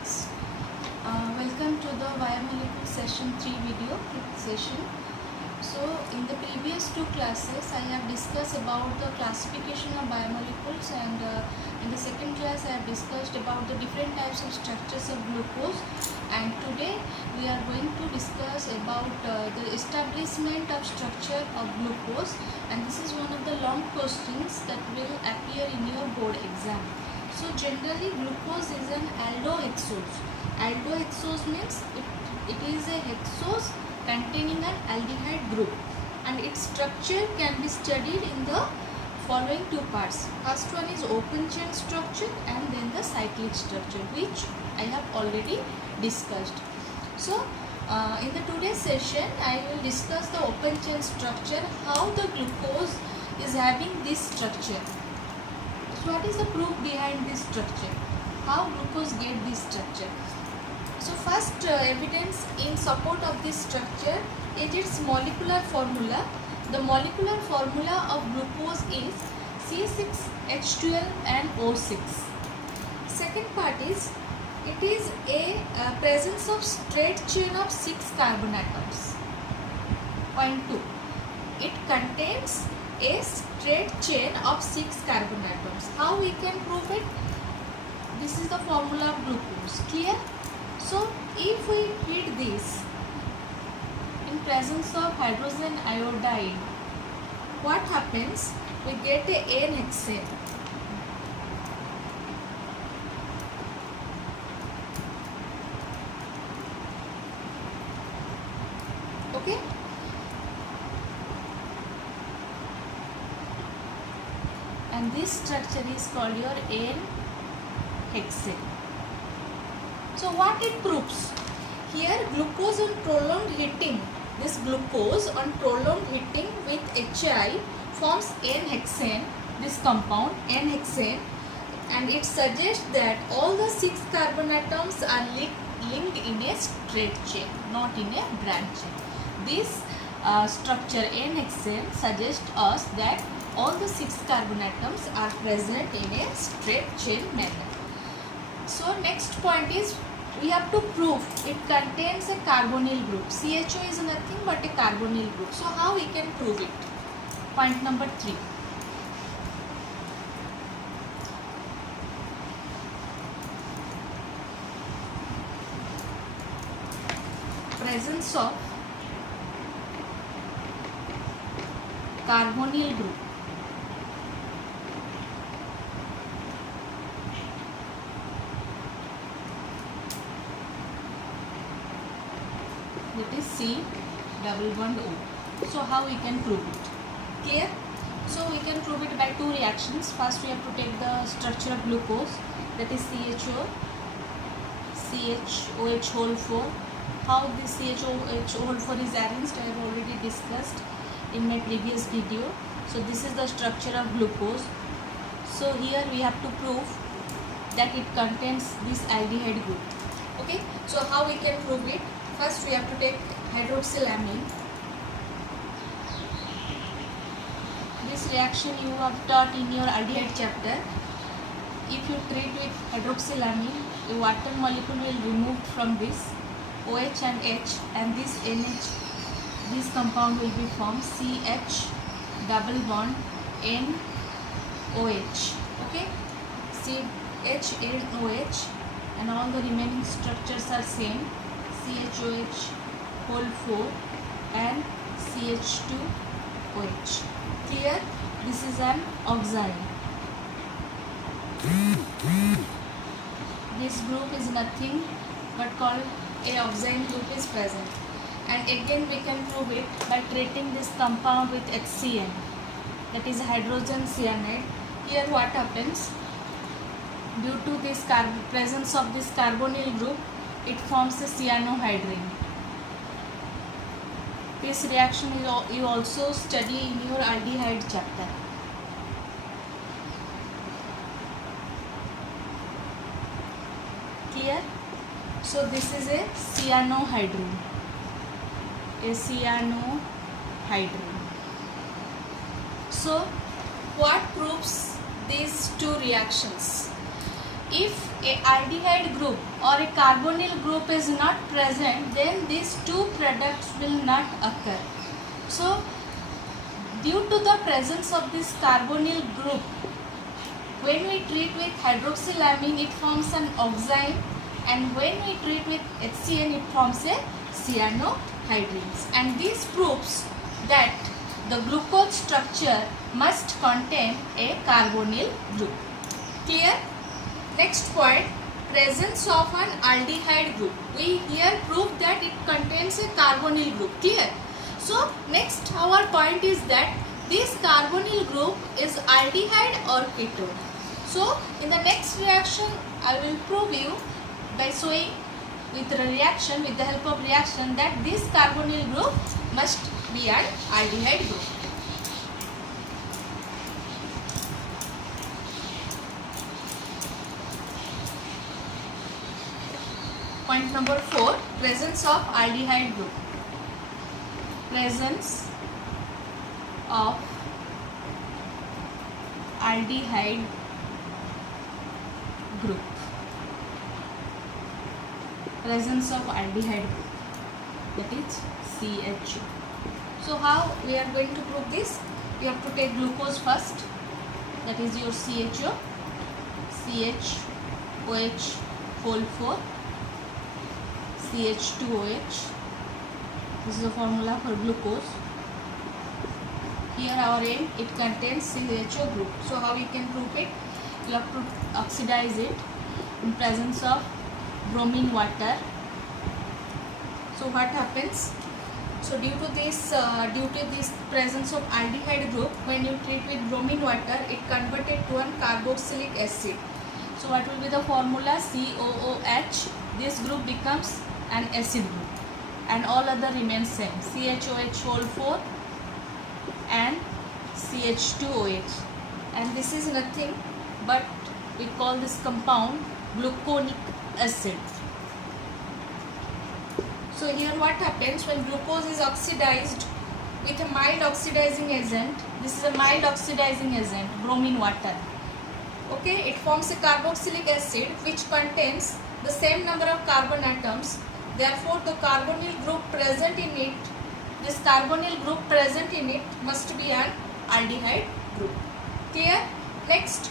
students, welcome to the biomolecule session 3 video session. So in the previous two classes I have discussed about the classification of biomolecules, and in the second class I have discussed about the different types of structures of glucose, and today we are going to discuss about the establishment of structure of glucose, and this is one of the long questions that will appear in your board exam. So generally glucose is an aldohexose. Aldohexose means it is a hexose containing an aldehyde group, and its structure can be studied in the following two parts. First one is open chain structure and then the cyclic structure, which I have already discussed. So in the today's session I will discuss the open chain structure, how the glucose is having this structure. So what is the proof behind this structure? How glucose get this structure? So first evidence in support of this structure is its molecular formula. The molecular formula of glucose is C6H12 and O6. Second part is it is a presence of straight chain of 6 carbon atoms. Point 2. It contains a straight chain of 6 carbon atoms. How we can prove it? This is the formula of glucose. Clear? So if we heat this in presence of hydrogen iodide, what happens? We get a N-hexane. Okay? And this structure is called your N-hexane. So what it proves? Here glucose on prolonged heating, this glucose on prolonged heating with HI forms N-hexane, this compound N-hexane, and it suggests that all the 6 carbon atoms are linked in a straight chain, not in a branch chain. This structure N-hexane suggests us that all the 6 carbon atoms are present in a straight chain manner. So next point is we have to prove it contains a carbonyl group. CHO is nothing but a carbonyl group. So how we can prove it? Point number 3. Presence of carbonyl group. It is C double bond O. So how we can prove it? Clear? So we can prove it by two reactions. First we have to take the structure of glucose, that is CHO, CHOH whole 4. How this CHOH whole 4 is arranged I have already discussed in my previous video. So this is the structure of glucose. So here we have to prove that it contains this aldehyde group. Okay, so how we can prove it? First we have to take hydroxylamine. This reaction you have taught in your aldehyde chapter. If you treat with hydroxylamine, the water molecule will remove from this OH and H, and this NH, this compound will be formed CH double bond NOH. Okay, CHNOH, and all the remaining structures are same. CHOH whole 4 and CH2OH. Clear? This is an oxide. This group is nothing but called a oxide group is present. And again we can prove it by treating this compound with HCN, that is hydrogen cyanide. Here what happens? Due to this presence of this carbonyl group, it forms a cyanohydrine. This reaction you also study in your aldehyde chapter. Clear? So this is a cyanohydrine. A cyanohydrine. So what proves these two reactions? If a aldehyde group or a carbonyl group is not present, then these two products will not occur. So due to the presence of this carbonyl group, when we treat with hydroxylamine, it forms an oxime, and when we treat with HCN, it forms a cyanohydrines. And this proves that the glucose structure must contain a carbonyl group. Clear? Next point, presence of an aldehyde group. We here prove that it contains a carbonyl group. Clear? So next our point is that this carbonyl group is aldehyde or ketone. So in the next reaction I will prove you by showing with the reaction, with the help of reaction, that this carbonyl group must be an aldehyde group. Point number 4, presence of aldehyde group. Presence of aldehyde group. Presence of aldehyde group, that is CHO. So how we are going to prove this? You have to take glucose first, that is your CHO, CHOH whole 4, CH2OH. This is the formula for glucose. Here our aim, it contains CHO group. So how you can prove it? You have to oxidize it in presence of bromine water. So what happens? So due to this presence of aldehyde group, when you treat with bromine water, it converted to one carboxylic acid. So what will be the formula? COOH. This group becomes an acid group, and all other remain same, CHOH whole 4 and CH2OH, and this is nothing but we call this compound gluconic acid. So here what happens when glucose is oxidized with a mild oxidizing agent? This is a mild oxidizing agent, bromine water. Okay, it forms a carboxylic acid which contains the same number of carbon atoms. Therefore, the carbonyl group present in it, this carbonyl group present in it must be an aldehyde group. Clear? Next,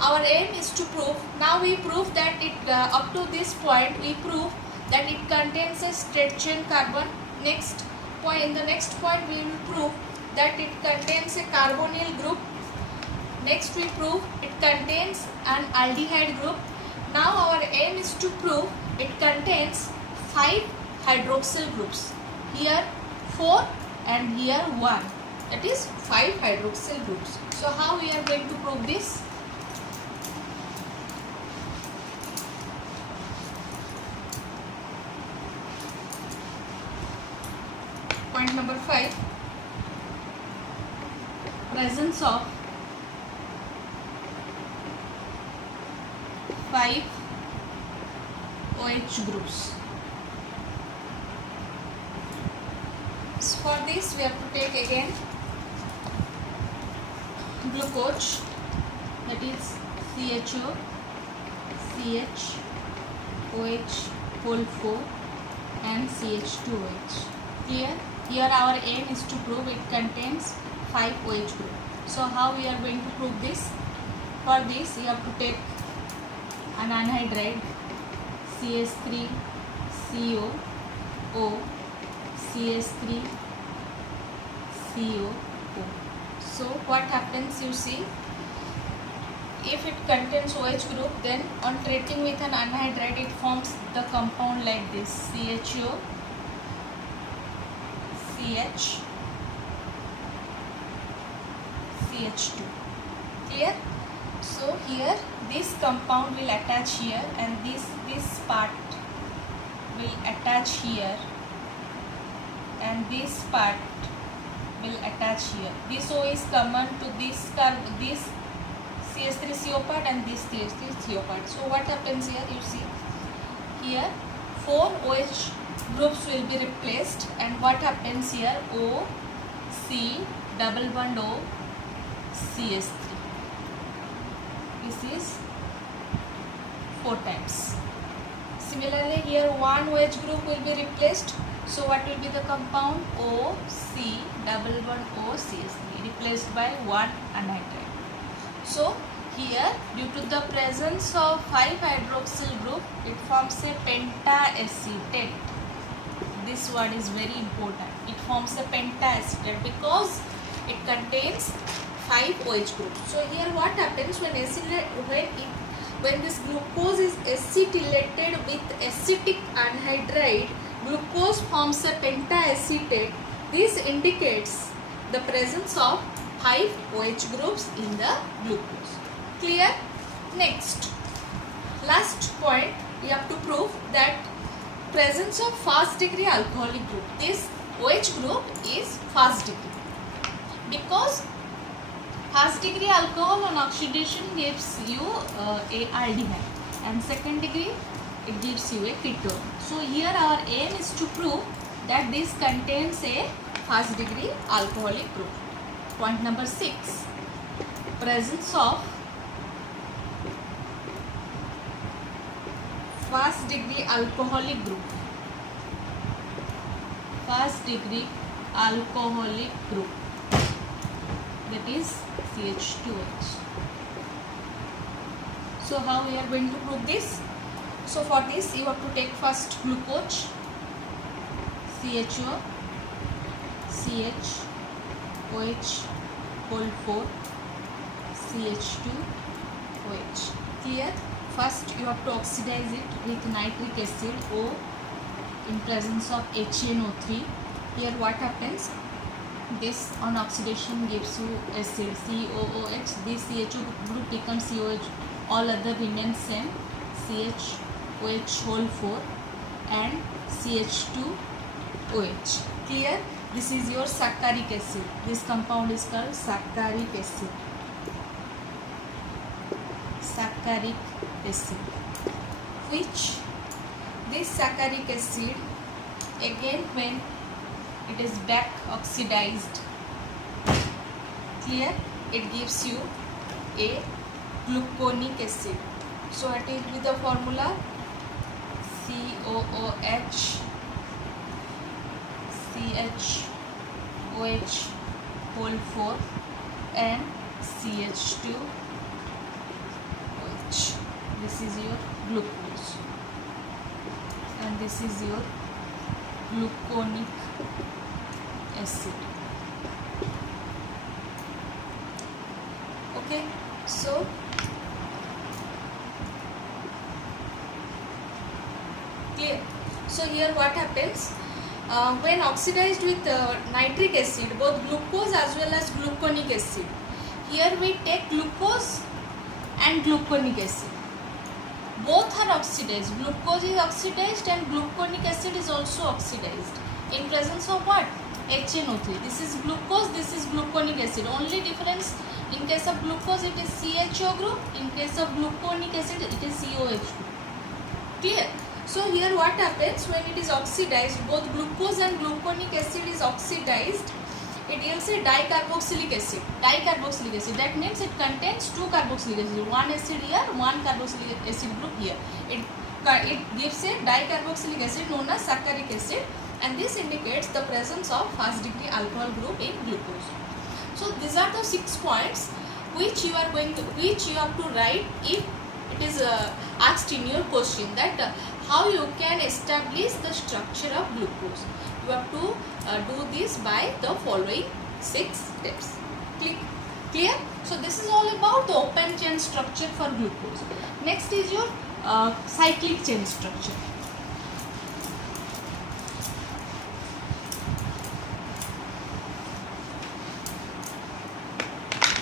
our aim is to prove. Now we prove that it up to this point we prove that it contains a straight chain carbon. Next point, in the next point we will prove that it contains a carbonyl group. Next we prove it contains an aldehyde group. Now our aim is to prove it contains 5 hydroxyl groups. Here 4 and here 1. That is 5 hydroxyl groups. So how we are going to prove this? Point number 5. Presence of 5 OH groups. So for this we have to take again glucose, that is CHO, CH, OH whole 4 and CH2OH. Clear? Here our aim is to prove it contains 5 OH group. So how we are going to prove this? For this you have to take an anhydride, CS3, CO, O, CS3, CO, O. So what happens, you see, if it contains OH group, then on treating with an anhydride it forms the compound like this, CHO, CH, CH2. Clear? So here this compound will attach here, and this part will attach here, and this part will attach here. This O is common to this CS3CO part and this CS3CO part. So what happens here, you see, here 4 OH groups will be replaced, and what happens here, O, C, double bond O, CS3. This is 4 times Similarly, here one OH group will be replaced. So what will be the compound? OC double bond OCH3 replaced by one anhydride. So here, due to the presence of 5 hydroxyl group, it forms a pentaacetate. This word is very important. It forms a pentaacetate because it contains 5 OH groups. So here, what happens when this glucose is acetylated with acetic anhydride, glucose forms a pentaacetate. This indicates the presence of 5 OH groups in the glucose. Clear? Next, last point, we have to prove that presence of first degree alcoholic group. This OH group is first degree because first degree alcohol on oxidation gives you a aldehyde, and second degree it gives you a ketone. So here our aim is to prove that this contains a first degree alcoholic group. Point number 6, presence of first degree alcoholic group. First degree alcoholic group, that is CH2H. So how we are going to prove this? So for this you have to take first glucose, CHO, CH, OH, whole 4, CH2, OH. Clear? First you have to oxidize it with nitric acid O in presence of HNO3. Here what happens? This on oxidation gives you acid COOH. This CHO group becomes COH. All other remain same, CHOH whole 4 and CH2OH. Clear? This is your saccaric acid. This compound is called saccaric acid. Saccaric acid, which this saccaric acid, again when it is back oxidized, clear, it gives you a gluconic acid. So what will be the formula? COOH, CHOH whole 4 and CH2OH. This is your glucose and this is your gluconic acid. Okay, so clear. So here what happens? When oxidized with nitric acid, both glucose as well as gluconic acid, here we take glucose and gluconic acid. Both are oxidized. Glucose is oxidized and gluconic acid is also oxidized in presence of what? HNO3. This is glucose, this is gluconic acid. Only difference, in case of glucose it is CHO group, in case of gluconic acid it is COH group. Clear? So here what happens when it is oxidized, both glucose and gluconic acid is oxidized, it yields a dicarboxylic acid. Dicarboxylic acid, that means it contains 2 carboxylic acid, one acid here, one carboxylic acid group here. It gives a dicarboxylic acid known as saccaric acid, and this indicates the presence of first degree alcohol group in glucose. So these are the 6 points which you have to write if it is asked in your question, that how you can establish the structure of glucose. You have to do this by the following 6 steps. Clear? So this is all about the open chain structure for glucose. Next is your cyclic chain structure.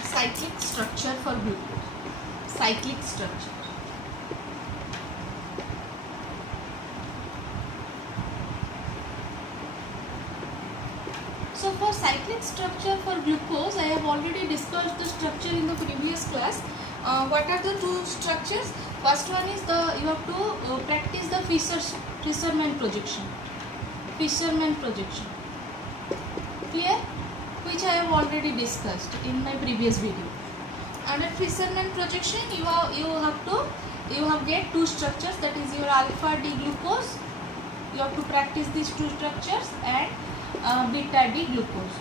Cyclic structure for glucose. Cyclic structure. So for cyclic structure for glucose, I have already discussed the structure in the previous class. What are the 2 structures? First one is you have to practice the Fisherman projection. Fisherman projection. Clear? Which I have already discussed in my previous video. Under Fisherman projection, you have to you have get two structures, that is your alpha D glucose. You have to practice these two structures, and beta D glucose.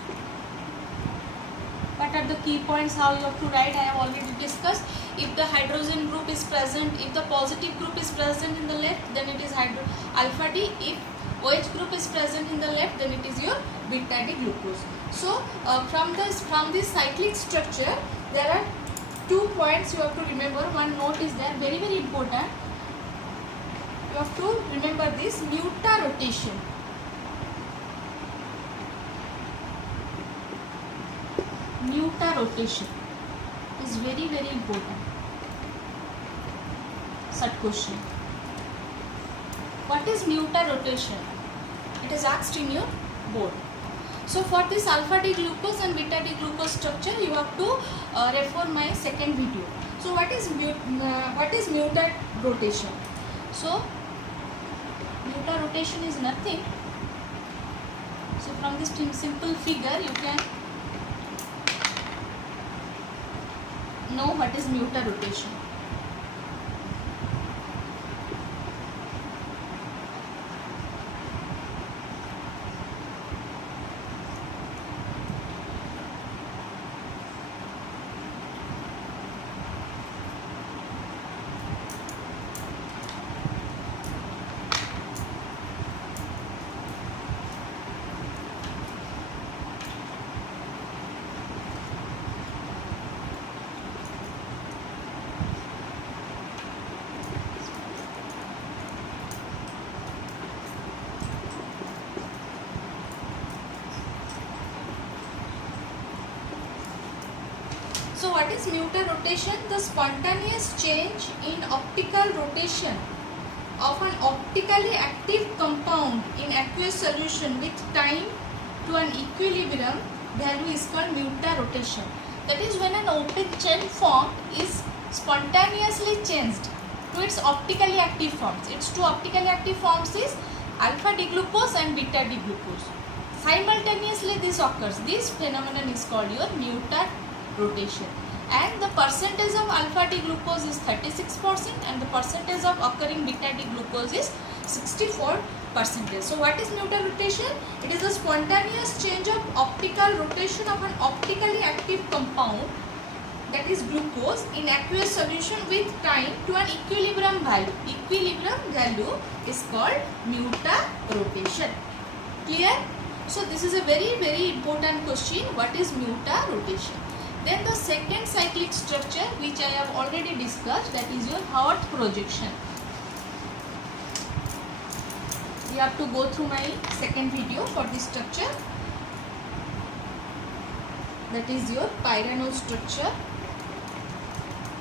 What are the key points how you have to write? I have already discussed. If the hydrogen group is present, if the positive group is present in the left, then it is alpha D. If OH group is present in the left, then it is your beta D glucose. So from this cyclic structure, there are 2 points you have to remember. One note is there, very very important. You have to remember this muta rotation. Muta rotation is very very important. Such question. What is muta rotation? It is asked in your board. So for this alpha D glucose and beta D glucose structure, you have to refer my second video. So what is muta rotation? So muta rotation is nothing. So from this simple figure, you can know what is muta rotation. So what is muta rotation? The spontaneous change in optical rotation of an optically active compound in aqueous solution with time to an equilibrium value is called muta rotation. That is when an opaque chain form is spontaneously changed to its optically active forms. Its two optically active forms is alpha D glucose and beta D glucose. Simultaneously this occurs. This phenomenon is called your muta rotation, and the percentage of alpha D glucose is 36% and the percentage of occurring beta D glucose is 64%. So what is muta rotation? It is a spontaneous change of optical rotation of an optically active compound, that is glucose, in aqueous solution with time to an equilibrium value. Equilibrium value is called muta rotation. Clear? So this is a very very important question. What is muta rotation? Then the second cyclic structure, which I have already discussed, that is your Haworth projection. You have to go through my second video for this structure. That is your Pyranose structure.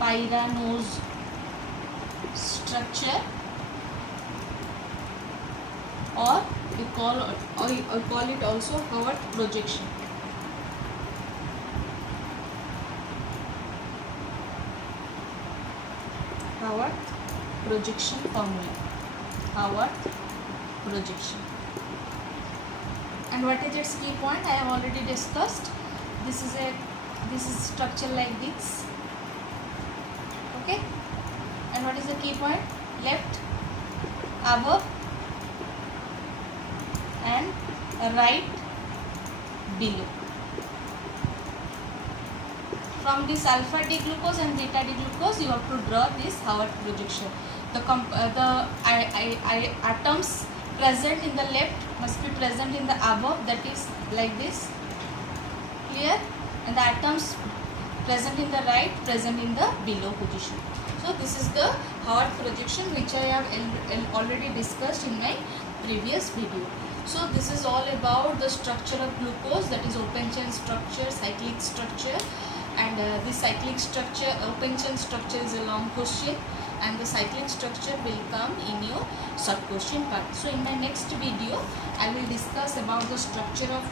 Pyranose structure, or you call it also Haworth projection. Haworth projection formula. Haworth projection. And what is its key point? I have already discussed. This is structure like this. Okay. And what is the key point? Left above and right below. From this alpha D glucose and beta D glucose, you have to draw this Haworth projection. The atoms present in the left must be present in the above, that is like this. Clear? And the atoms present in the right present in the below position. So this is the Haworth projection, which I have already discussed in my previous video. So this is all about the structure of glucose, that is open chain structure, cyclic structure. And this cyclic structure, open chain structure is a long question, and the cyclic structure will come in your short question part. So in my next video, I will discuss about the structure of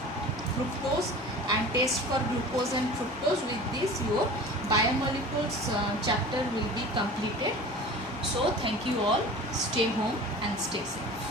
fructose and test for glucose and fructose. With this, your biomolecules chapter will be completed. So thank you all. Stay home and stay safe.